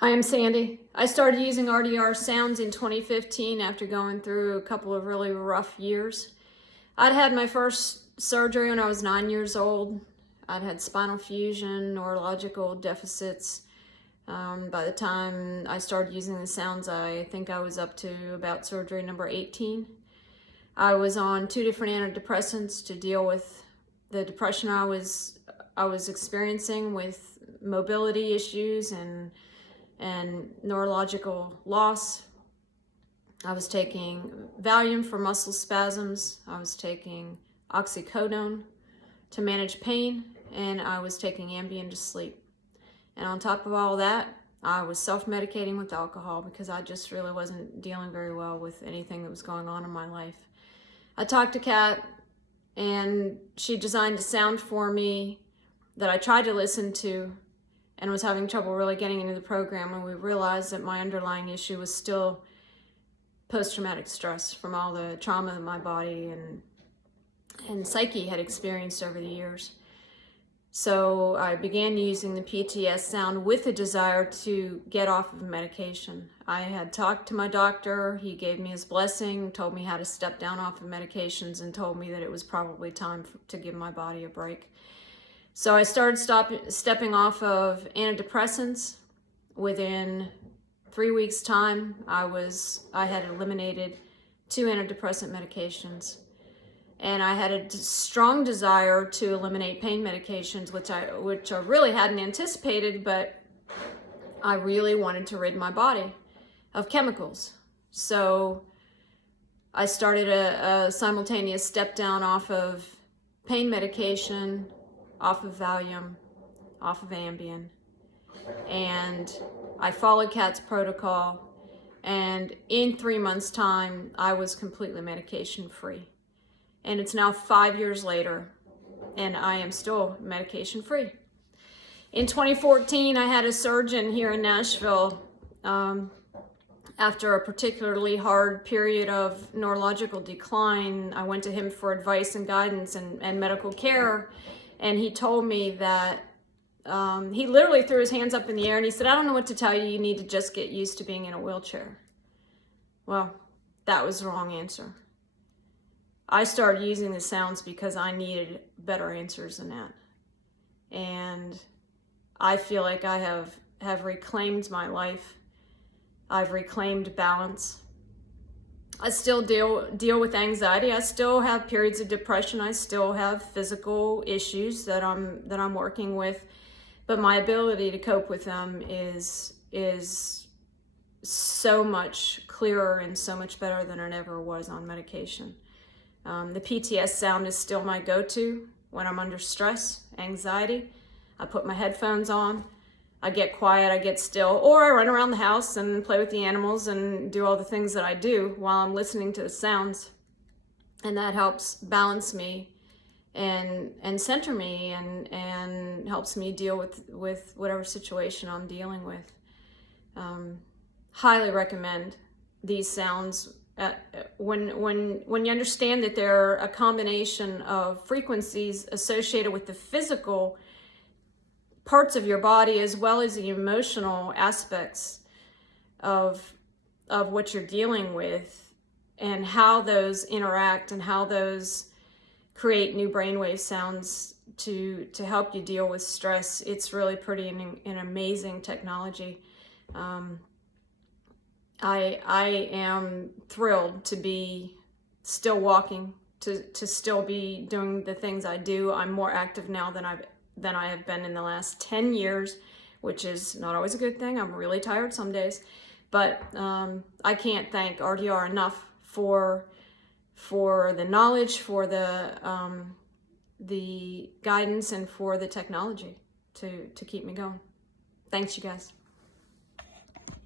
Hi, I'm Sandy. I started using RDR Sounds in 2015 after going through a couple of really rough years. I'd had my first surgery when I was 9 years old. I'd had spinal fusion, neurological deficits. By the time I started using the sounds, I think I was up to about surgery number 18. I was on 2 different antidepressants to deal with the depression I was experiencing with mobility issues and neurological loss. I was taking Valium for muscle spasms. I was taking oxycodone to manage pain, and I was taking Ambien to sleep. And on top of all that, I was self-medicating with alcohol because I just really wasn't dealing very well with anything that was going on in my life. I talked to Kat, and she designed a sound for me that I tried to listen to and was having trouble really getting into the program, when we realized that my underlying issue was still post-traumatic stress from all the trauma that my body and psyche had experienced over the years. So I began using the PTS sound with a desire to get off of medication. I had talked to my doctor. He gave me his blessing, told me how to step down off of medications, and told me that it was probably time to give my body a break. So I started stepping off of antidepressants. Within 3 weeks' time, I had eliminated 2 antidepressant medications. And I had a strong desire to eliminate pain medications, which I really hadn't anticipated, but I really wanted to rid my body of chemicals. So I started a simultaneous step down off of pain medication, off of Valium, off of Ambien, and I followed Kat's protocol, and in 3 months' time, I was completely medication free. And it's now 5 years later, and I am still medication free. In 2014, I had a surgeon here in Nashville. After a particularly hard period of neurological decline, I went to him for advice and guidance and medical care. And he told me that he literally threw his hands up in the air and he said, "I don't know what to tell you. You need to just get used to being in a wheelchair." Well, that was the wrong answer. I started using the sounds because I needed better answers than that. And I feel like I have reclaimed my life. I've reclaimed balance. I still deal with anxiety. I still have periods of depression. I still have physical issues that I'm working with, but my ability to cope with them is so much clearer and so much better than it ever was on medication. The PTS sound is still my go-to when I'm under stress, anxiety. I put my headphones on. I get quiet, I get still, or I run around the house and play with the animals and do all the things that I do while I'm listening to the sounds. And that helps balance me and center me and helps me deal with whatever situation I'm dealing with. Highly recommend these sounds. When you understand that they're a combination of frequencies associated with the physical parts of your body as well as the emotional aspects of what you're dealing with, and how those interact and how those create new brainwave sounds to help you deal with stress. It's really pretty an amazing technology. I am thrilled to be still walking, to still be doing the things I do. I'm more active now than I have been in the last 10 years, which is not always a good thing. I'm really tired some days, but I can't thank RDR enough for the knowledge, for the guidance, and for the technology to keep me going. Thanks, you guys.